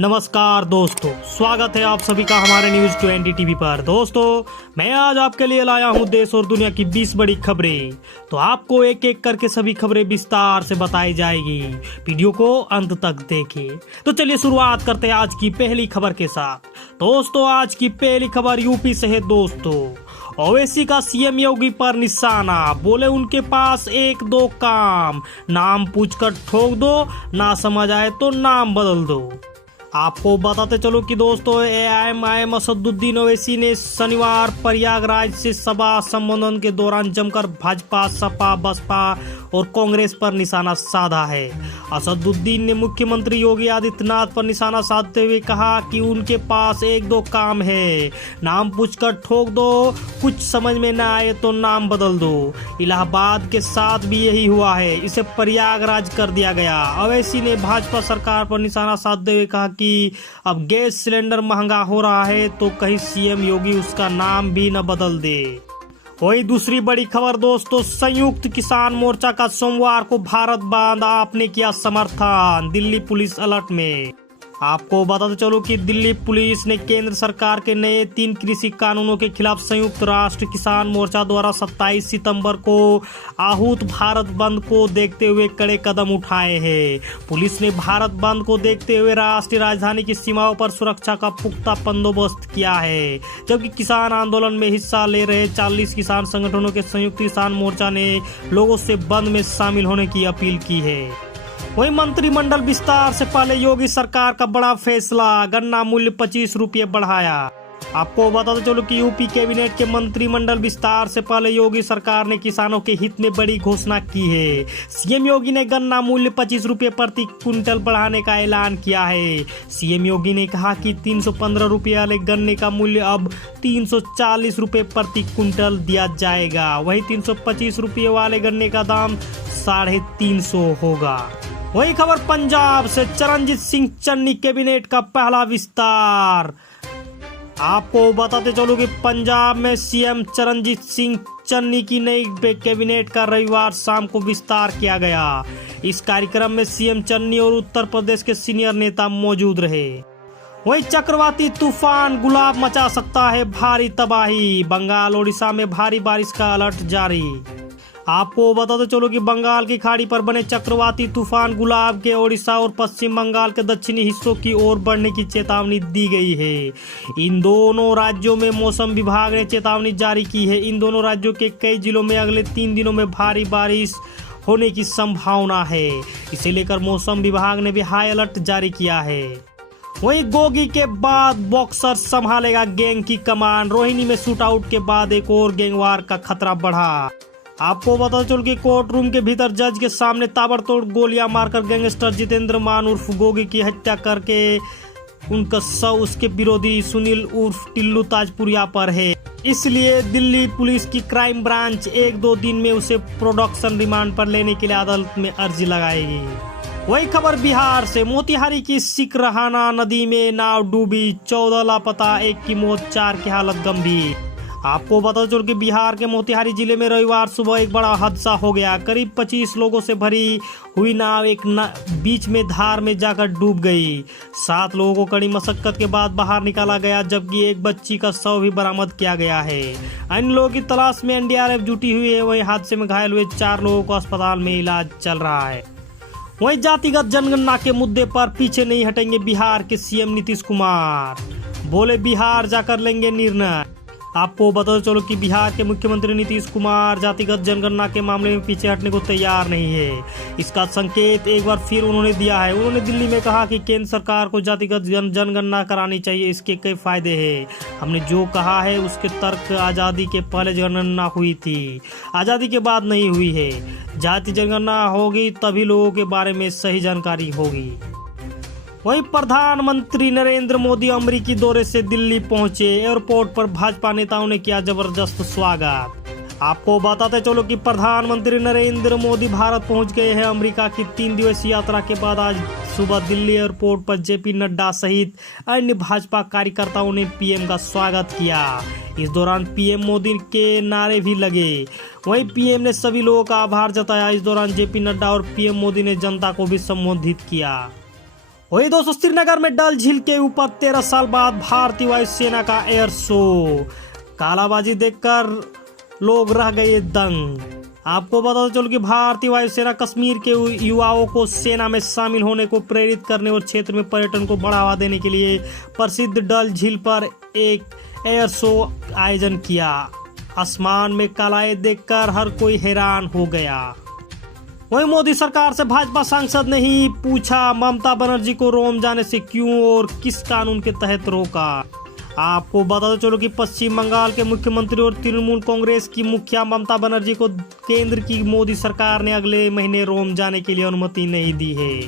नमस्कार दोस्तों, स्वागत है आप सभी का हमारे न्यूज 20 टीवी पर। दोस्तों, मैं आज आपके लिए लाया हूं देश और दुनिया की 20 बड़ी खबरें। तो आपको एक एक करके सभी खबरें विस्तार से बताई जाएगी। वीडियो को अंत तक देखें। तो चलिए शुरुआत करते हैं आज की पहली खबर के साथ। दोस्तों, आज की पहली खबर यूपी से है। दोस्तों, ओवैसी का सीएम योगी पर निशाना, बोले उनके पास एक दो काम, नाम पूछकर ठोक दो, ना समझ आए तो नाम बदल दो। आपको बताते चलो कि दोस्तों, एआईएमआईएम असदुद्दीन ओवैसी ने शनिवार प्रयागराज से सभा संबोधन के दौरान जमकर भाजपा, सपा, बसपा और कांग्रेस पर निशाना साधा है। असदुद्दीन ने मुख्यमंत्री योगी आदित्यनाथ पर निशाना साधते हुए कहा कि उनके पास एक दो काम है, नाम पूछकर ठोक दो, कुछ समझ में न आए तो नाम बदल दो। इलाहाबाद के साथ भी यही हुआ है, इसे प्रयागराज कर दिया गया। ओवैसी ने भाजपा सरकार पर निशाना साधते हुए कहा कि अब गैस सिलेंडर महंगा हो रहा है तो कहीं सीएम योगी उसका नाम भी न बदल दे। वही दूसरी बड़ी खबर दोस्तों, संयुक्त किसान मोर्चा का सोमवार को भारत बंद आपने किया समर्थन, दिल्ली पुलिस अलर्ट में। आपको बताते चलो कि दिल्ली पुलिस ने केंद्र सरकार के नए 3 कृषि कानूनों के खिलाफ संयुक्त राष्ट्र किसान मोर्चा द्वारा 27 सितंबर को आहूत भारत बंद को देखते हुए कड़े कदम उठाए हैं। पुलिस ने भारत बंद को देखते हुए राष्ट्रीय राजधानी की सीमाओं पर सुरक्षा का पुख्ता बंदोबस्त किया है, जबकि किसान आंदोलन में हिस्सा ले रहे 40 किसान संगठनों के संयुक्त किसान मोर्चा ने लोगों से बंद में शामिल होने की अपील की है। वही मंत्रिमंडल विस्तार से पहले योगी सरकार का बड़ा फैसला, गन्ना मूल्य 25 रुपये बढ़ाया। आपको बताते चलो कि यूपी कैबिनेट के मंत्रिमंडल विस्तार से पहले योगी सरकार ने किसानों के हित में बड़ी घोषणा की है। सीएम योगी ने गन्ना मूल्य 25 रुपये प्रति क्विंटल बढ़ाने का ऐलान किया है। सीएम योगी ने कहा कि 315 रुपये वाले गन्ने का मूल्य अब 340 रुपये प्रति क्विंटल दिया जाएगा। वही 325 रुपये वाले गन्ने का दाम 350 होगा। वही खबर पंजाब से, चरणजीत सिंह चन्नी कैबिनेट का पहला विस्तार। आपको बताते चलो कि पंजाब में सीएम चरणजीत सिंह चन्नी की नई कैबिनेट का रविवार शाम को विस्तार किया गया। इस कार्यक्रम में सीएम चन्नी और उत्तर प्रदेश के सीनियर नेता मौजूद रहे। वही चक्रवाती तूफान गुलाब मचा सकता है भारी तबाही, बंगाल ओडिशा में भारी बारिश का अलर्ट जारी। आपको बताते चलो कि बंगाल की खाड़ी पर बने चक्रवाती तूफान गुलाब के ओडिशा और पश्चिम बंगाल के दक्षिणी हिस्सों की ओर बढ़ने की चेतावनी दी गई है। इन दोनों राज्यों में मौसम विभाग ने चेतावनी जारी की है। इन दोनों राज्यों के कई जिलों में अगले 3 दिनों में भारी बारिश होने की संभावना है। इसे लेकर मौसम विभाग ने भी हाई अलर्ट जारी किया है। वही गोगी के बाद बॉक्सर संभालेगा गैंग की कमान, रोहिणी में शूटआउट के बाद एक और गैंगवार का खतरा बढ़ा। आपको बता चलो कि कोर्ट रूम के भीतर जज के सामने ताबड़तोड़ गोलियां मारकर गैंगस्टर जितेंद्र मान उर्फ गोगी की हत्या करके उनका शव उसके विरोधी सुनील उर्फ टिल्लू ताजपुरिया पर है। इसलिए दिल्ली पुलिस की क्राइम ब्रांच 1-2 दिन में उसे प्रोडक्शन रिमांड पर लेने के लिए अदालत में अर्जी लगाएगी। वही खबर बिहार से, मोतिहारी की सिकरहाना नदी में नाव डूबी, 14 लापता, 1 की मौत, 4 की हालत गंभीर। आपको बता चलो कि बिहार के मोतिहारी जिले में रविवार सुबह एक बड़ा हादसा हो गया। करीब 25 लोगों से भरी हुई नाव बीच में धार में जाकर डूब गई। 7 लोगों को कड़ी मशक्कत के बाद बाहर निकाला गया, जबकि एक बच्ची का शव भी बरामद किया गया है। अन्य लोगों की तलाश में एनडीआरएफ जुटी हुई है। वहीं हादसे में घायल हुए 4 लोगों को अस्पताल में इलाज चल रहा है। वहीं जातिगत जनगणना के मुद्दे पर पीछे नहीं हटेंगे बिहार के सीएम नीतीश कुमार, बोले बिहार जाकर लेंगे निर्णय। आपको बता चलो कि बिहार के मुख्यमंत्री नीतीश कुमार जातिगत जनगणना के मामले में पीछे हटने को तैयार नहीं है। इसका संकेत एक बार फिर उन्होंने दिया है। उन्होंने दिल्ली में कहा कि केंद्र सरकार को जातिगत जनगणना करानी चाहिए, इसके कई फायदे हैं। हमने जो कहा है उसके तर्क आज़ादी के पहले जनगणना हुई थी, आज़ादी के बाद नहीं हुई है। जाति जनगणना होगी तभी लोगों के बारे में सही जानकारी होगी। वहीं प्रधानमंत्री नरेंद्र मोदी अमेरिकी दौरे से दिल्ली पहुंचे। एयरपोर्ट पर भाजपा नेताओं ने किया जबरदस्त स्वागत। आपको बताते चलो कि प्रधानमंत्री नरेंद्र मोदी भारत पहुंच गए हैं। अमेरिका की 3 दिवसीय यात्रा के बाद आज सुबह दिल्ली एयरपोर्ट पर जेपी नड्डा सहित अन्य भाजपा कार्यकर्ताओं ने पीएम का स्वागत किया। इस दौरान पीएम मोदी के नारे भी लगे। वहीं पीएम ने सभी लोगों का आभार जताया। इस दौरान जेपी नड्डा और पीएम मोदी ने जनता को भी संबोधित किया। वही दोस्तों, श्रीनगर में डल झील के ऊपर 13 साल बाद भारतीय वायुसेना का एयर शो। कालाबाजी देखकर लोग रह गए दंग। आपको बता चलो कि भारतीय वायुसेना कश्मीर के युवाओं को सेना में शामिल होने को प्रेरित करने और क्षेत्र में पर्यटन को बढ़ावा देने के लिए प्रसिद्ध डल झील पर एक एयर शो आयोजन किया। आसमान में कालाए देखकर हर कोई हैरान हो गया। वहीं मोदी सरकार से भाजपा सांसद ने ही पूछा ममता बनर्जी को रोम जाने से क्यों और किस कानून के तहत रोका। आपको बता चलो कि पश्चिम बंगाल के मुख्यमंत्री और तृणमूल कांग्रेस की मुखिया ममता बनर्जी को केंद्र की मोदी सरकार ने अगले महीने रोम जाने के लिए अनुमति नहीं दी है।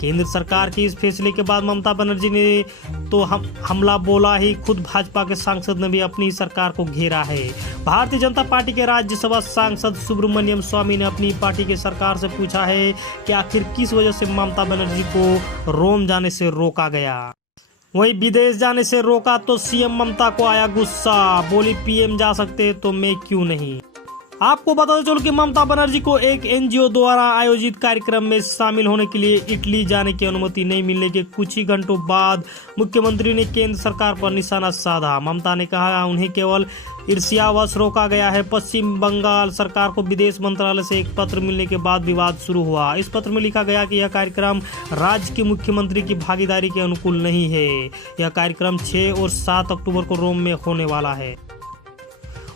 केंद्र सरकार के इस फैसले के बाद ममता बनर्जी ने तो हमला बोला ही, खुद भाजपा के सांसद ने भी अपनी सरकार को घेरा है। भारतीय जनता पार्टी के राज्यसभा सांसद सुब्रमण्यम स्वामी ने अपनी पार्टी के सरकार से पूछा है कि आखिर किस वजह से ममता बनर्जी को रोम जाने से रोका गया। वहीं विदेश जाने से रोका तो सीएम ममता को आया गुस्सा, बोली पीएम जा सकते तो मैं क्यों नहीं। आपको बता चलो कि ममता बनर्जी को एक एनजीओ द्वारा आयोजित कार्यक्रम में शामिल होने के लिए इटली जाने की अनुमति नहीं मिलने के कुछ ही घंटों बाद मुख्यमंत्री ने केंद्र सरकार पर निशाना साधा। ममता ने कहा उन्हें केवल ईर्ष्यावश रोका गया है। पश्चिम बंगाल सरकार को विदेश मंत्रालय से एक पत्र मिलने के बाद विवाद शुरू हुआ। इस पत्र में लिखा गया कि यह कार्यक्रम राज्य के मुख्यमंत्री की भागीदारी के अनुकूल नहीं है। यह कार्यक्रम 6 और 7 अक्टूबर को रोम में होने वाला है।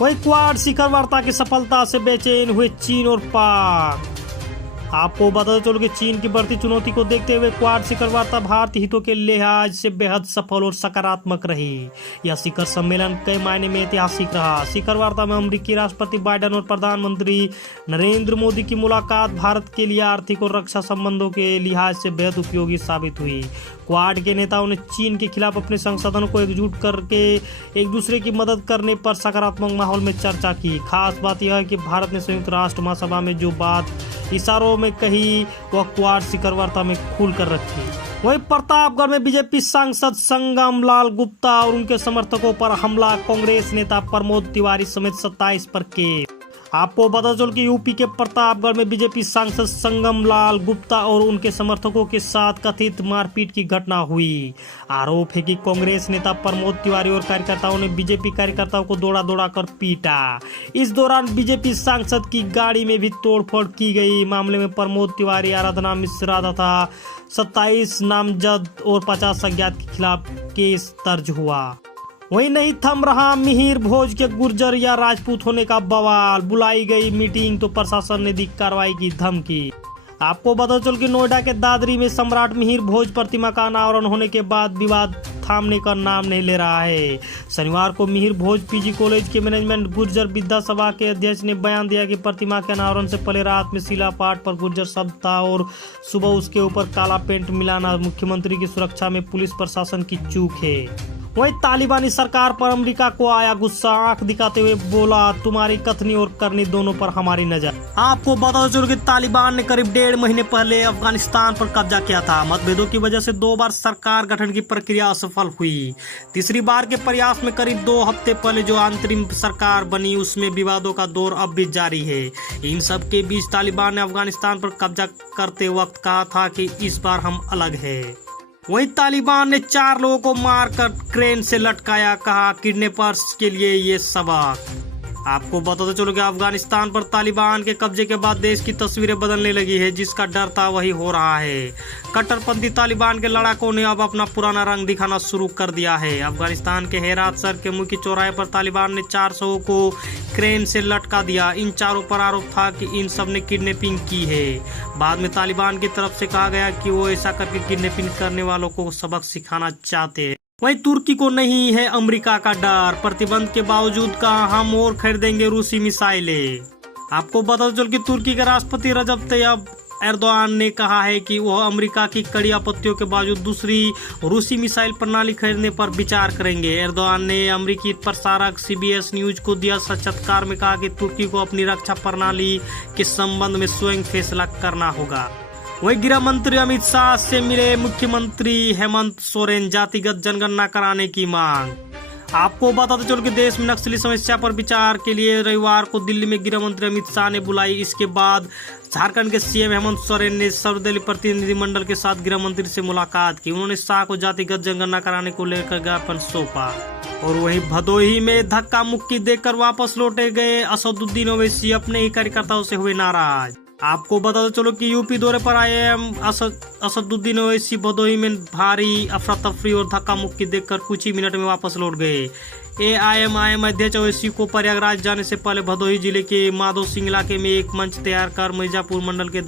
वहीं क्वाड शिखर वार्ता की सफलता से बेचैन हुए चीन और पाक। आपको बता चलो कि चीन की बढ़ती चुनौती को देखते हुए क्वाड शिखर वार्ता भारतीय हितों के लिहाज से बेहद सफल और सकारात्मक रही। यह शिखर सम्मेलन कई मायने में ऐतिहासिक रहा। शिखर वार्ता में अमेरिकी राष्ट्रपति बाइडेन और प्रधानमंत्री नरेंद्र मोदी की मुलाकात भारत के लिए आर्थिक और रक्षा संबंधों के लिहाज से बेहद उपयोगी साबित हुई। क्वाड के नेताओं ने चीन के खिलाफ अपने संसाधनों को एकजुट करके एक दूसरे की मदद करने पर सकारात्मक माहौल में चर्चा की। खास बात यह है कि भारत ने संयुक्त राष्ट्र महासभा में जो बात इशारों में कही वह क्वाड शिखर वार्ता में खुल कर रखी। वहीं प्रतापगढ़ में बीजेपी सांसद संगम लाल गुप्ता और उनके समर्थकों पर हमला, कांग्रेस नेता प्रमोद तिवारी समेत 27 पर केस। आपको बता चलो कि यूपी के प्रतापगढ़ में बीजेपी सांसद संगम लाल गुप्ता और उनके समर्थकों के साथ कथित मारपीट की घटना हुई। आरोप है कि कांग्रेस नेता प्रमोद तिवारी और कार्यकर्ताओं ने बीजेपी कार्यकर्ताओं को दौड़ा कर पीटा। इस दौरान बीजेपी सांसद की गाड़ी में भी तोड़फोड़ की गई। मामले में प्रमोद तिवारी, आराधना मिश्रा तथा 27 नामजद और 50 अज्ञात के खिलाफ केस दर्ज हुआ। वहीं नहीं थम रहा मिहिर भोज के गुर्जर या राजपूत होने का बवाल। बुलाई गई मीटिंग तो प्रशासन ने दी कार्रवाई की धमकी। आपको बता चल कि नोएडा के दादरी में सम्राट मिहिर भोज प्रतिमा का अनावरण होने के बाद विवाद थामने का नाम नहीं ले रहा है। शनिवार को मिहिर भोज पीजी कॉलेज के मैनेजमेंट गुर्जर विद्या सभा के अध्यक्ष ने बयान दिया कि प्रतिमा के अनावरण से पहले रात में शिला पाठ पर गुर्जर शब्द था और सुबह उसके ऊपर काला पेंट मिलाना मुख्यमंत्री की सुरक्षा में पुलिस प्रशासन की चूक है। वहीं तालिबानी सरकार पर अमेरिका को आया गुस्सा, आंख दिखाते हुए बोला तुम्हारी कथनी और करनी दोनों पर हमारी नजर। आपको बता दो कि तालिबान ने करीब 1.5 महीने पहले अफगानिस्तान पर कब्जा किया था। मतभेदों की वजह से 2 बार सरकार गठन की प्रक्रिया असफल हुई। तीसरी बार के प्रयास में करीब 2 हफ्ते पहले जो अंतरिम सरकार बनी उसमें विवादों का दौर अब भी जारी है। इन सब के बीच तालिबान ने अफगानिस्तान पर कब्जा करते वक्त कहा था कि इस बार हम अलग है। वहीं तालिबान ने 4 लोगों को मारकर क्रेन से लटकाया, कहा किडनैपर्स के लिए ये सबक। आपको बताते चलो कि अफगानिस्तान पर तालिबान के कब्जे के बाद देश की तस्वीरें बदलने लगी है। जिसका डर था वही हो रहा है। कट्टरपंथी तालिबान के लड़ाकों ने अब अपना पुराना रंग दिखाना शुरू कर दिया है। अफगानिस्तान के हेरात शहर के मुख्य चौराहे पर तालिबान ने 400 को क्रेन से लटका दिया। इन चारों पर आरोप था कि इन सब ने किडनैपिंग की है। बाद में तालिबान की तरफ से कहा गया कि वो ऐसा करके किडनैपिंग करने वालों को सबक सिखाना चाहते हैं। वहीं तुर्की को नहीं है अमेरिका का डर, प्रतिबंध के बावजूद कहा हम और खरीदेंगे रूसी मिसाइलें। आपको बता चल कि तुर्की के राष्ट्रपति रजब तैयब एर्दोआन ने कहा है कि वह अमेरिका की कड़ी आपत्तियों के बावजूद दूसरी रूसी मिसाइल प्रणाली खरीदने पर विचार करेंगे। एर्दोआन ने अमेरिकी प्रसारक CBS न्यूज को दिया साक्षात्कार में कहा कि तुर्की को अपनी रक्षा प्रणाली के संबंध में स्वयं फैसला करना होगा। वहीं गृह मंत्री अमित शाह से मिले मुख्यमंत्री हेमंत सोरेन, जातिगत जनगणना कराने की मांग। आपको बताते चलो कि देश में नक्सली समस्या पर विचार के लिए रविवार को दिल्ली में गृह मंत्री अमित शाह ने बुलाई। इसके बाद झारखंड के सीएम हेमंत सोरेन ने सर्वदलीय प्रतिनिधिमंडल के साथ गृह मंत्री से मुलाकात की। उन्होंने शाह को जातिगत जनगणना कराने को लेकर ज्ञापन सौंपा। और वहीं भदोही में धक्का मुक्की देकर वापस लौटे गए असदुद्दीन ओवैसी अपने ही कार्यकर्ताओं से हुए नाराज। आपको बता चलो कि यूपी दौरे पर आए असदुद्दीन ओवैसी भदोही में भारी अफरा तफरी और धक्का मुक्की देखकर कुछ ही मिनट में वापस लौट गए। एआईएमआईएम अध्यक्ष ओवैसी को प्रयागराज जाने से पहले भदोही जिले के माधो सिंह इलाके में एक मंच तैयार कर मिर्जापुर मंडल के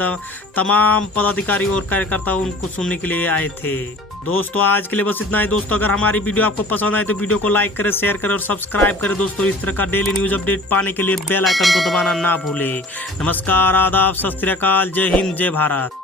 तमाम पदाधिकारी और कार्यकर्ता उनको सुनने के लिए आए थे। दोस्तों आज के लिए बस इतना ही। दोस्तों अगर हमारी वीडियो आपको पसंद आए तो वीडियो को लाइक करें, शेयर करें और सब्सक्राइब करें। दोस्तों इस तरह का डेली न्यूज अपडेट पाने के लिए बेल आइकन को दबाना ना भूलें। नमस्कार, आदाब, सत श्री अकाल, जय हिंद, जय भारत।